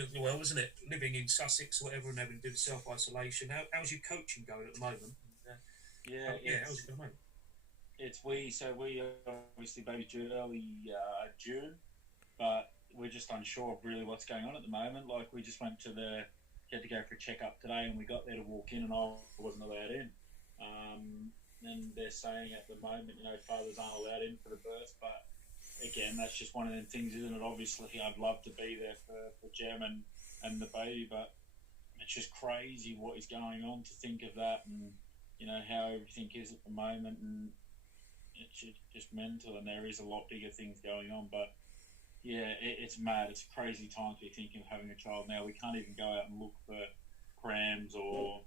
permanently well, isn't it? Living in Sussex or whatever and having to do the self-isolation. How's your coaching going at the moment? Yeah, How's it going at the moment? we obviously maybe early June, but we're just unsure of really what's going on at the moment. Like we just went to the had to go for a checkup today, and we got there to walk in, and I wasn't allowed in. And they're saying at the moment, fathers aren't allowed in for the birth, but again, that's just one of them things, isn't it? Obviously, I'd love to be there for Jem and the baby, but it's just crazy what is going on to think of that, and how everything is at the moment, and it's just mental. And there is a lot bigger things going on, but yeah, it's mad. It's a crazy time to be thinking of having a child now. We can't even go out and look for prams or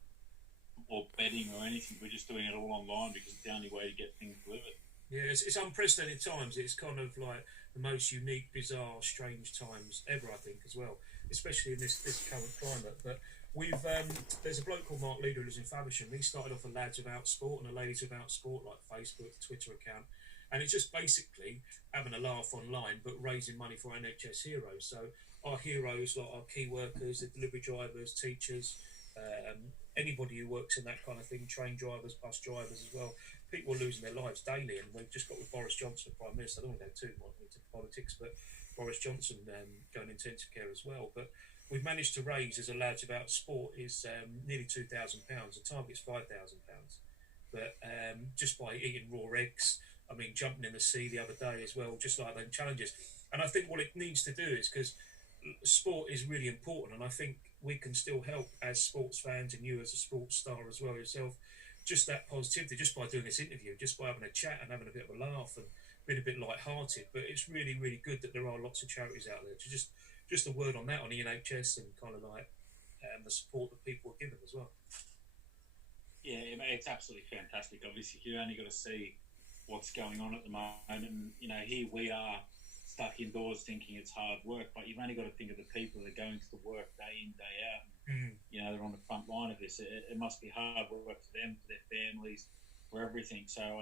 bedding or anything. We're just doing it all online because it's the only way to get things delivered. Yeah, it's unprecedented times. It's kind of like the most unique, bizarre, strange times ever, I think, as well, especially in this current climate. But there's a bloke called Mark Leader who lives in Faversham. He started off a Lads Without Sport and a Ladies Without Sport, like Facebook, Twitter account. And it's just basically having a laugh online, but raising money for NHS heroes. So our heroes, like our key workers, the delivery drivers, teachers, anybody who works in that kind of thing, train drivers, bus drivers as well. People are losing their lives daily, and we've just got with Boris Johnson, Prime Minister. I don't want to go too much into politics, but Boris Johnson going intensive care as well. But we've managed to raise, as a Lads About Sport, is nearly £2,000. The target's £5,000. But just by eating raw eggs, I mean, jumping in the sea the other day as well, just like them challenges. And I think what it needs to do is, because sport is really important, and I think we can still help as sports fans, and you as a sports star as well yourself, just that positivity, just by doing this interview, just by having a chat and having a bit of a laugh and being a bit light-hearted. But it's really, really good that there are lots of charities out there. Just a word on that, on the NHS, and kind of like the support that people are given as well. Yeah, it's absolutely fantastic. Obviously, you only got to see what's going on at the moment. And, here we are stuck indoors thinking it's hard work, but you've only got to think of the people that are going to work day in, day out. They're on the front line of this. It must be hard work for them, for their families, for everything. So,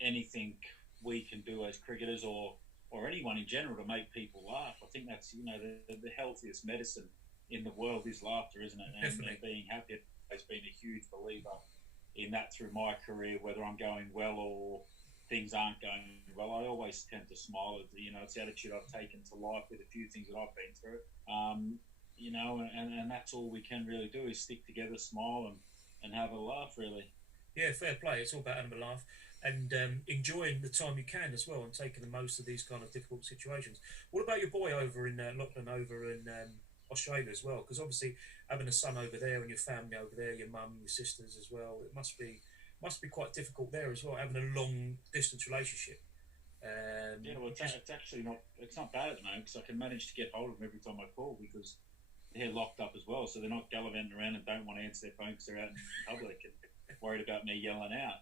anything we can do as cricketers or anyone in general to make people laugh, I think that's, the healthiest medicine in the world is laughter, isn't it? And being happy has been a huge believer in that through my career, whether I'm going well or things aren't going well. I always tend to smile. It's the attitude I've taken to life with a few things that I've been through. And that's all we can really do is stick together, smile, and have a laugh, really. Yeah, fair play. It's all about having a laugh and enjoying the time you can as well, and taking the most of these kind of difficult situations. What about your boy over in Lachlan, over in Australia as well? Because obviously having a son over there and your family over there, your mum, your sisters as well, it must be quite difficult there as well, having a long distance relationship. It's actually not. It's not bad at the moment because I can manage to get hold of them every time I call because they're locked up as well, so they're not gallivanting around and don't want to answer their phone because they're out in public and worried about me yelling out.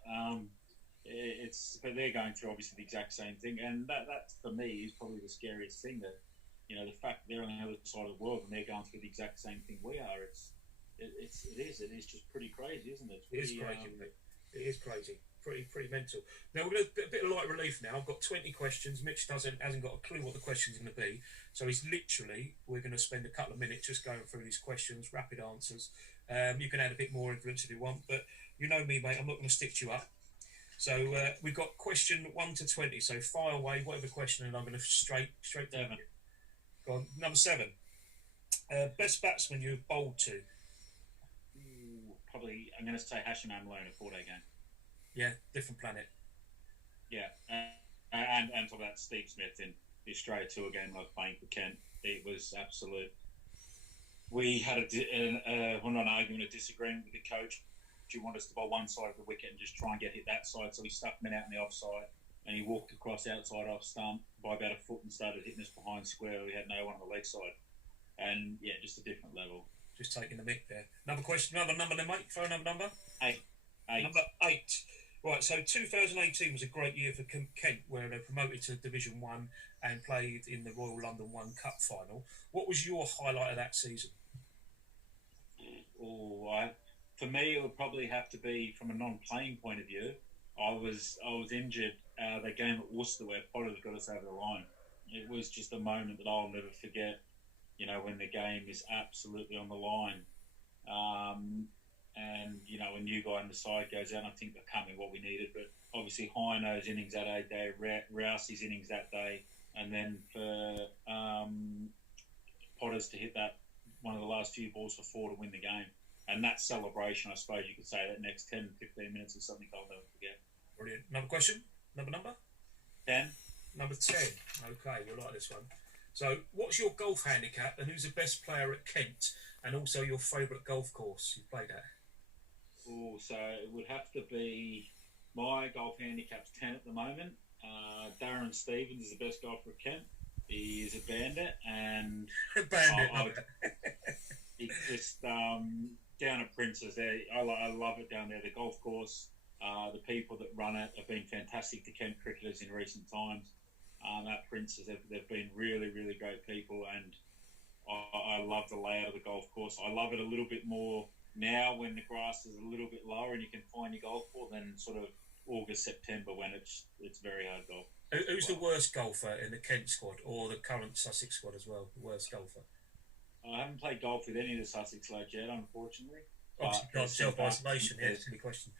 But they're going through obviously the exact same thing, and that for me is probably the scariest thing. That the fact that they're on the other side of the world and they're going through the exact same thing we are. It is just pretty crazy, isn't it? It is crazy. It is crazy. Pretty mental. Now we're going to a bit of light relief. Now I've got 20 questions. Mitch hasn't got a clue what the questions are going to be, so we're going to spend a couple of minutes just going through these questions, rapid answers. You can add a bit more influence if you want, but you know me, mate. I'm not going to stitch you up. So we've got question 1 to 20. So fire away whatever question, and I'm going to straight down. Go on, number 7. Best batsman you've bowled to? Probably, I'm going to say Hashim Amla in a 4-day game. Yeah, different planet. Yeah, and talk about Steve Smith in the Australia Tour game I was playing for Kent. It was absolute. We had an argument, a disagreement with the coach. He wanted us to bowl one side of the wicket and just try and hit that side. So he stuck men out in the offside, and he walked across outside off stump by about a foot and started hitting us behind square. We had no one on the leg side, and yeah, just a different level. Just taking the mick there. Another question, another number then, mate. Throw another number. 8. Number 8. Right, so 2018 was a great year for Kent, where they promoted to Division 1 and played in the Royal London 1 Cup final. What was your highlight of that season? For me, it would probably have to be from a non-playing point of view. I was injured the game at Worcester where Potter got us over the line. It was just a moment that I'll never forget. you know, when the game is absolutely on the line. And, you know, a new guy on the side goes out, I think they're coming what we needed. But obviously, Hino's innings that day, Rousey's innings that day, and then for Potters to hit that one of the last few balls for 4 to win the game. And that celebration, I suppose you could say, that next 10, 15 minutes is something I'll never forget. Brilliant. Another question? Number? 10. Number 10. Okay, you'll like this one. So, what's your golf handicap, and who's the best player at Kent, and also your favourite golf course you've played at? Oh, so it would have to be my golf handicap's 10 at the moment. Darren Stevens is the best golfer at Kent. He is a bandit, and he's just down at Prince's there. I love it down there. The golf course, the people that run it have been fantastic to Kent cricketers in recent times. At Prince's, they've been really, really great people, and I love the layout of the golf course. I love it a little bit more now when the grass is a little bit lower and you can find your golf ball than sort of August, September when it's very hard golf. Who's the worst golfer in the Kent squad or the current Sussex squad as well? The worst golfer? I haven't played golf with any of the Sussex lads yet, unfortunately. Obviously, got self-isolation. Yeah, silly question.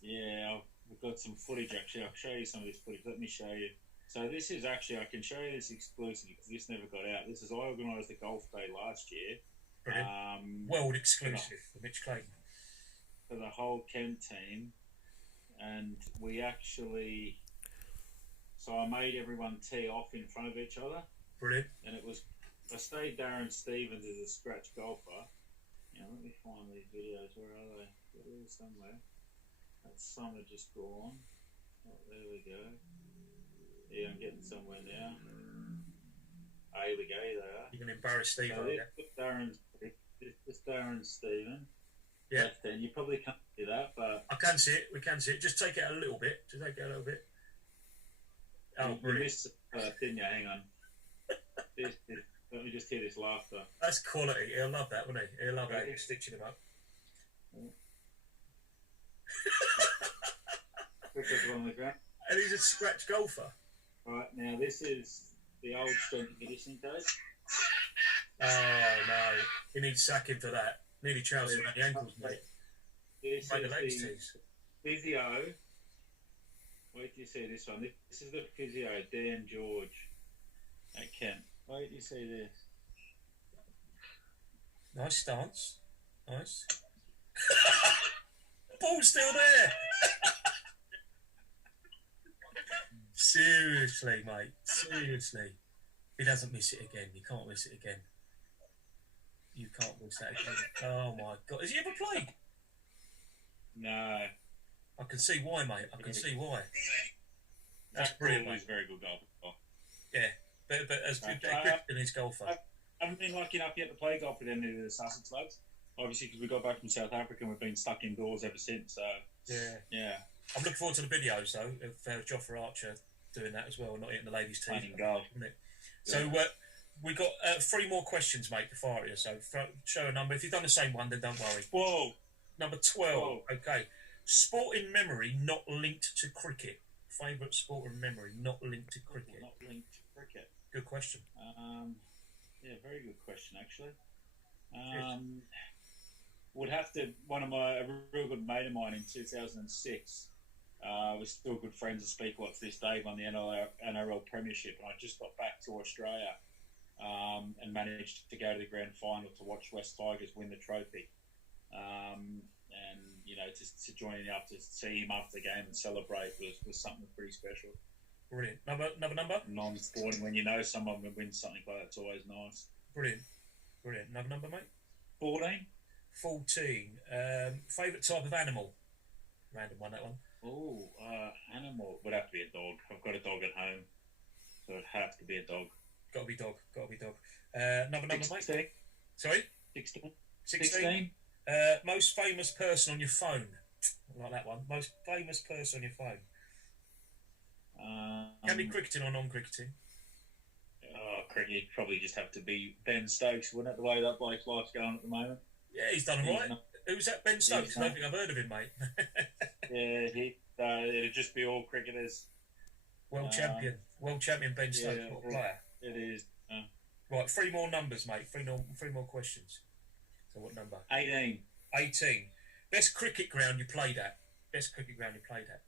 Yeah, we've got some footage actually. I'll show you some of this footage. Let me show you. So this is actually, I can show you this exclusively because this never got out. This is, I organised a golf day last year. Brilliant. World exclusive for Mitch Clayton. For the whole Kent team. And we actually, so I made everyone tee off in front of each other. Brilliant. And it was, I stayed Darren Stevens as a scratch golfer. Now let me find these videos. Where are they? They're here somewhere. That summer just gone. Oh, there we go. Yeah, I'm getting somewhere now. Oh, here we go. Here they are. You can embarrass Steve. So this Darren Stevens. Yeah. Then you probably can't see that, but I can see it. We can see it. Just take it a little bit. Oh, brilliant! Didn't you? Hang on. Let me just hear this laughter. That's quality. He'll love that, won't he? He'll love that. He's stitching him up. On the ground. And he's a scratch golfer. Right, now this is the old strength and conditioning coach. Oh no, he needs sacking for that. Nearly trounced him around the ankles, mate. This is the physio. Wait till you see this one. This is the physio, Dan George at Kent. Wait till you see this. Nice stance. Nice. Ball's still there. Seriously, mate. Seriously. He doesn't miss it again. You can't miss it again. You can't miss that again. Oh my God. Has he ever played? No. I can see why, mate. I can see why. That's brilliant, mate. He's a very good golfer. Yeah. But as good than his golfer. I haven't been lucky enough yet to play golf with any of the Sussex lads. Obviously, because we got back from South Africa and we've been stuck indoors ever since. So, yeah. I'm looking forward to the videos, though, of Jofra Archer doing that as well, not hitting the ladies' team. Playing golf. Isn't it? So, we got 3 more questions, mate, to fire at you. So, show a number. If you've done the same one, then don't worry. Whoa. Number 12. Whoa. Okay. Sport in memory not linked to cricket. Favourite sport in memory not linked to cricket. Not linked to cricket. Good question. Yeah, very good question, actually. Would have to, a real good mate of mine in 2006, we're still good friends and speak a lot to this day, won the NRL Premiership, and I just got back to Australia and managed to go to the grand final to watch West Tigers win the trophy. And, you know, to join up to see him after the game and celebrate was something pretty special. Brilliant. Number? Non-sporting, when you know someone wins something like that, it's always nice. Brilliant. Another number, mate? 14. Favourite type of animal? Random one, that one. Oh, animal. Would have to be a dog. I've got a dog at home, so it'd have to be a dog. Got to be dog. Another number, 16. Mate? Sorry? 16. Most famous person on your phone? I like that one. Most famous person on your phone? Can be cricketing or non-cricketing. Cricket, you'd probably just have to be Ben Stokes, wouldn't it, the way that bloke's life's going at the moment? Yeah, he's done all right. Who's that, Ben Stokes? I don't think I've heard of him, mate. Yeah, it'd just be all cricketers. World champion Ben Stokes, what a player. It is. Right, three more numbers, mate. Three more questions. So what number? 18. 18. Best cricket ground you played at? Best cricket ground you played at?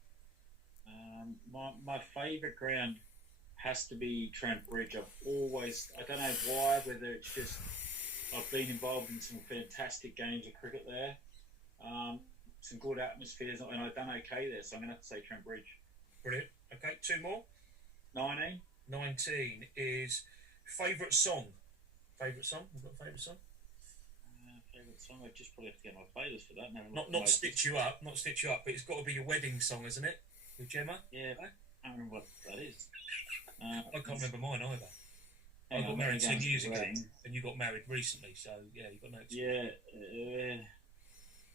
My favourite ground has to be Trent Bridge. I don't know why, whether it's just I've been involved in some fantastic games of cricket there, some good atmospheres, and I've done okay there, so I'm going to have to say Trent Bridge. Brilliant. Okay, two more. 19. 19 is favourite song. Favourite song? We've got a favourite song? Favourite song? I just probably have to get my playlist for that. Not Stitch You Up, but it's got to be your wedding song, isn't it? With Gemma? Yeah, I can't remember what that is. I can't remember mine either. I got married 10 years ago, and you got married recently, so yeah, you got no experience. Yeah,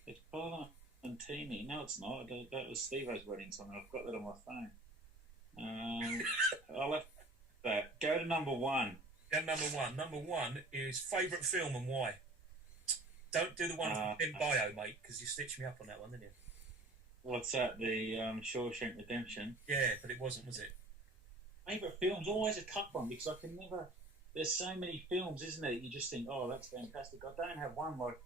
it's Valentini. No, it's not. That was Steve-O's wedding song. I've got that on my phone. I'll have that. Go to number one. Go to number one. Number one is favourite film and why. Don't do the one from Ben Bio, mate, because you stitched me up on that one, didn't you? What's that? The Shawshank Redemption? Yeah, but it wasn't, was it? Favourite film's always a tough one because I can never. There's so many films, isn't it? You just think, oh, that's fantastic. I don't have one like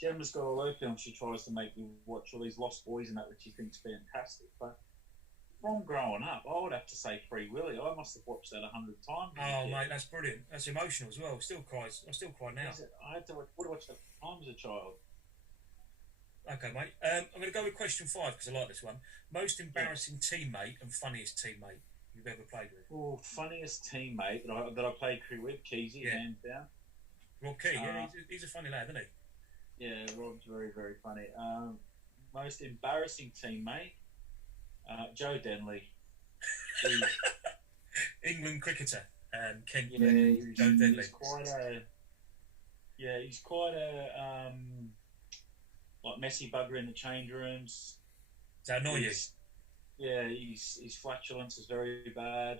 Gemma's got all her films. She tries to make me watch all these Lost Boys and that she thinks fantastic. But from growing up, I would have to say Free Willy. I must have watched that 100 times. Oh, mate, that's brilliant. That's emotional as well. I still cry now. I had to watch that times as a child. Okay, mate. I'm going to go with question 5 because I like this one. Most embarrassing teammate and funniest teammate you've ever played with? Oh, funniest teammate that I played cricket with, Keezy, hands down. Rob Key, yeah, he's a funny lad, isn't he? Yeah, Rob's very, very funny. Most embarrassing teammate, Joe Denley. England cricketer, Kent. Yeah, Joe Denley. He's quite a like messy bugger in the change rooms. Does that annoy you? Yeah, his flatulence is very bad.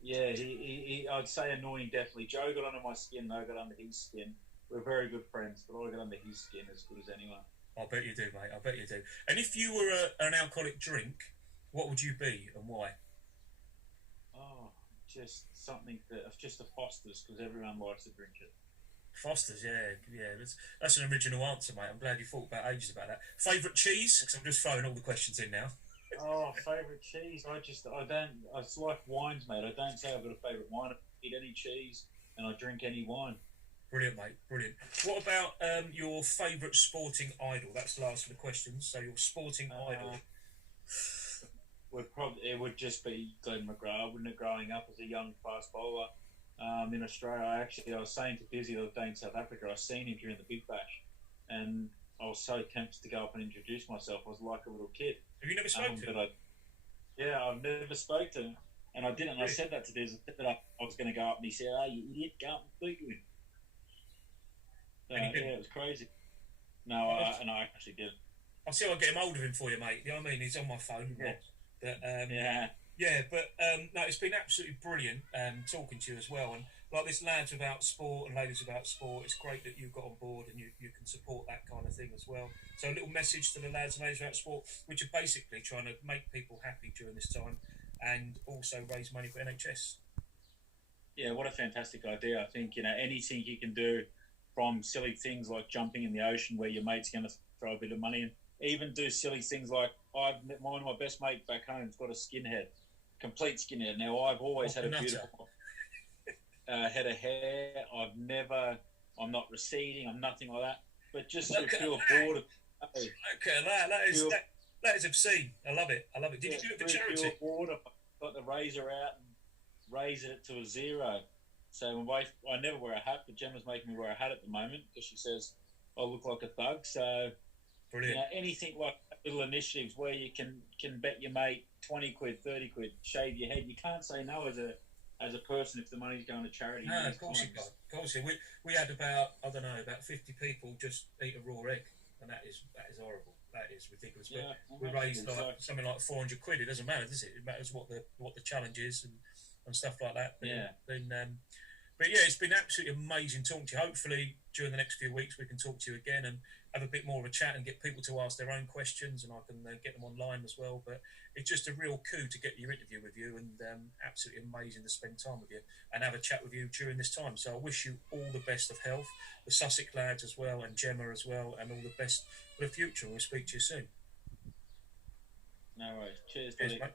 He I'd say annoying, definitely. Joe got under my skin, I got under his skin. We're very good friends, but I got under his skin as good as anyone. I bet you do, mate. I bet you do. And if you were an alcoholic drink, what would you be and why? Oh, just something just a Foster's, because everyone likes to drink it. Foster's, yeah. That's an original answer, mate. I'm glad you thought about ages about that. Favourite cheese? Because I'm just throwing all the questions in now. Oh, favourite cheese? It's like wines, mate. I don't say I've got a favourite wine. I eat any cheese and I drink any wine. Brilliant, mate. Brilliant. What about your favourite sporting idol? That's the last of the questions. So your sporting idol. It would just be Glenn McGrath, wouldn't it? Growing up as a young fast bowler. In Australia, I was saying to Busy the other day in South Africa, I seen him during the Big Bash, and I was so tempted to go up and introduce myself. I was like a little kid. Have you never spoken to him? I've never spoke to him, and I didn't. Really? I said that to Busy. I was going to go up, and he said, "Oh, you idiot, go up and speak to him." It was crazy. No, I actually did. I'll see if I get him hold of him for you, mate. You know what I mean? He's on my phone. Yeah. But, no, it's been absolutely brilliant talking to you as well. And like this lads about sport and ladies about sport, it's great that you've got on board and you can support that kind of thing as well. So a little message to the lads and ladies about sport, which are basically trying to make people happy during this time and also raise money for NHS. Yeah, what a fantastic idea. I think, anything you can do, from silly things like jumping in the ocean where your mate's going to throw a bit of money in, even do silly things like one of my best mates back home's got a skinhead, complete skinhead. Now I've always had a beautiful head of hair. I'm not receding. I'm nothing like that. But just to feel bored of. Okay, that is obscene. I love it. Did you do it for charity? Feel bored. I got the razor out and raised it to a 0. So my wife, I never wear a hat, but Gemma's making me wear a hat at the moment because she says I look like a thug. So, brilliant. Anything like little initiatives where you can bet your mate 20 quid, 30 quid, shave your head. You can't say no as a person if the money's going to charity. No, of course you can't. Of course you. We had about 50 people just eat a raw egg, and that is horrible. That is ridiculous. Yeah, we raised something like 400 quid. It doesn't matter, does it? It matters what the challenge is and stuff like that. But But yeah, it's been absolutely amazing talking to you. Hopefully, during the next few weeks, we can talk to you again and have a bit more of a chat and get people to ask their own questions, and I can get them online as well. But it's just a real coup to get your interview with you, and absolutely amazing to spend time with you and have a chat with you during this time. So I wish you all the best of health, the Sussex lads as well, and Gemma as well, and all the best for the future. And we'll speak to you soon. No worries. Cheers, Cheers, mate.